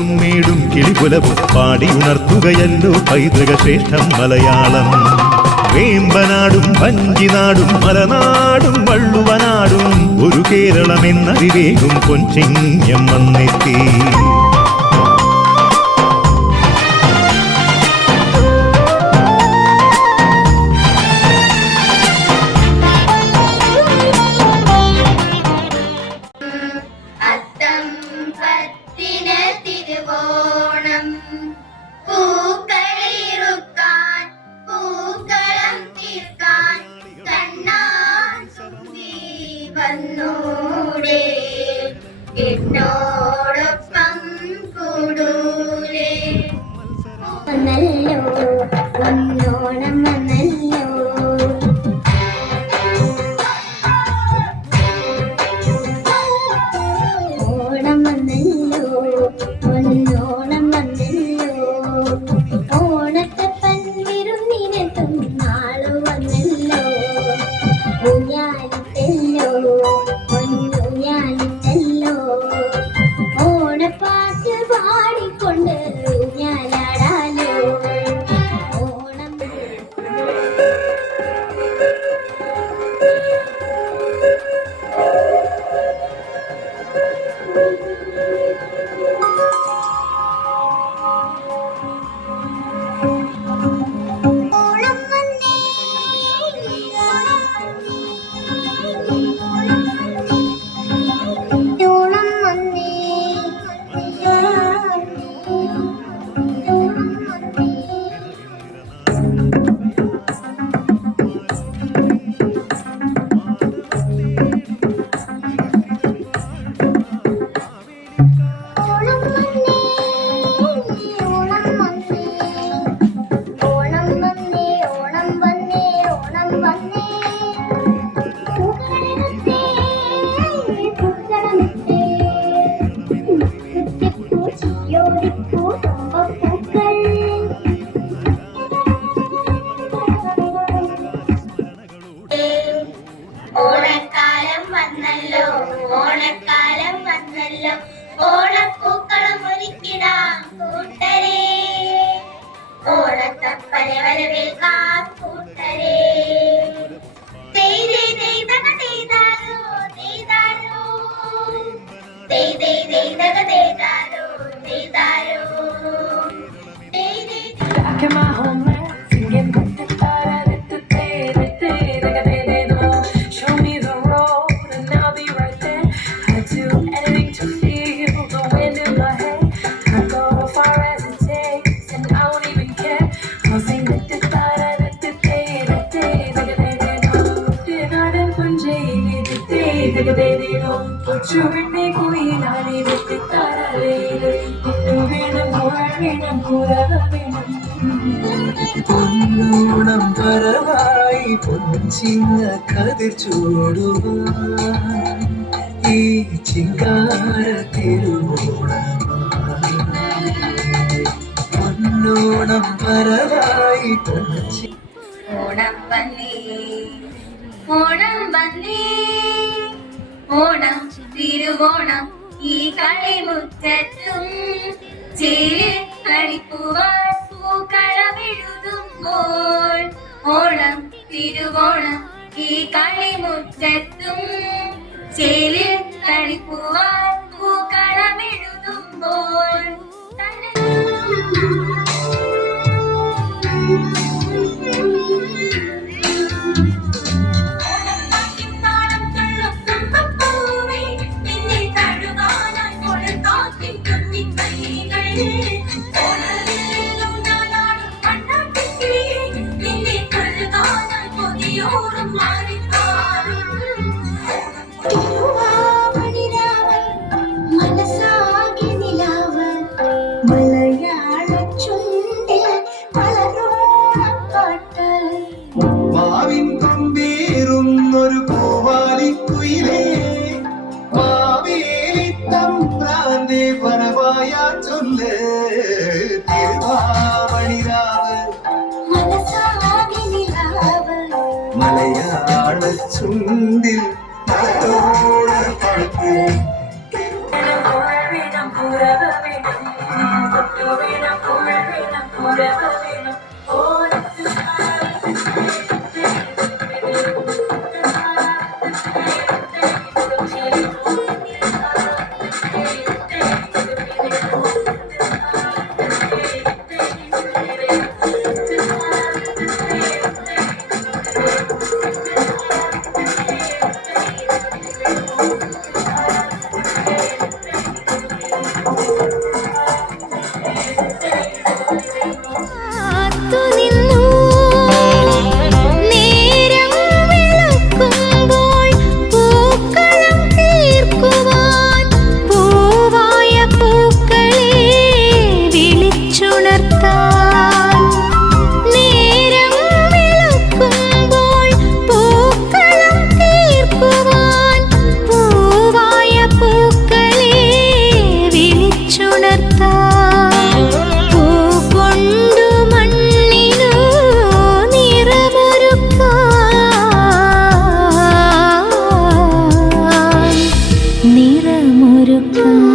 ും മേടും കിളിപുലവും പാടി ഉണർത്തുകയല്ലോ പൈതൃക ശ്രേഷ്ഠം മലയാളം. വേമ്പനാടും വഞ്ചിനാടും മലനാടും വള്ളുവനാടും ഒരു കേരളമെന്നറിവേകും പൊൻചിങ്ങം വന്നെത്തി. എന്നോടൊപ്പം കൂടൂലേ വന്നല്ലോ ഒന്നോണം വന്നല്ലോ ഓണം വന്നല്ലോ ഒന്നോണം വന്നല്ലോ ഓണത്തപ്പൻ വിരുന്നിനെത്തും നാളു വന്നല്ലോ ഊഞ്ഞാലിട്ടല്ലോ പൊന്നൂഞ്ഞാലിട്ടല്ലോ ഓണപ്പാട്ട് പാടിക്കൊണ്ട് ഊഞ്ഞാലാടാലോ ഓണം. ഓണക്കാലം വന്നല്ലോ ഓണക്കാലം വന്നല്ലോ ഓണപ്പൂക്കളം ഒരുക്കിടാം കൂട്ടരേ ഓണത്തപ്പനെ വരവേൽക്കാം കൂട്ടരേ Back in my homeland, singing show me the road and I'll be right there. I'd do anything to feel the wind in my hair. I'll go as far as it takes and I won't even care. I'll sing പൊന്നോണം പരവായി പൊൻചിങ്ങ കതിർ ചൂടുവാൻ ഈ ചിങ്കാര തിരുവോണമായി പൊന്നോണം പരവായി പൊൻചി ഓണം വന്നേ ഓണം വന്നേ ഓണം തിരുവോണം ഈ കളിമുറ്റത്തും ചേരി കളിപ്പുവാൻ പൂക്കളമെഴുതുമ്പോൾ ഓണം തിരുവോണം ഈ കളിമുറ്റത്തും ചേരി കളിപ്പുവാൻ പൂക്കളമെഴുതുമ്പോൾ ചുണ്ടിൽ നല്ലോണം പഴുപ്പ് നിറമൊരുക്കാൻ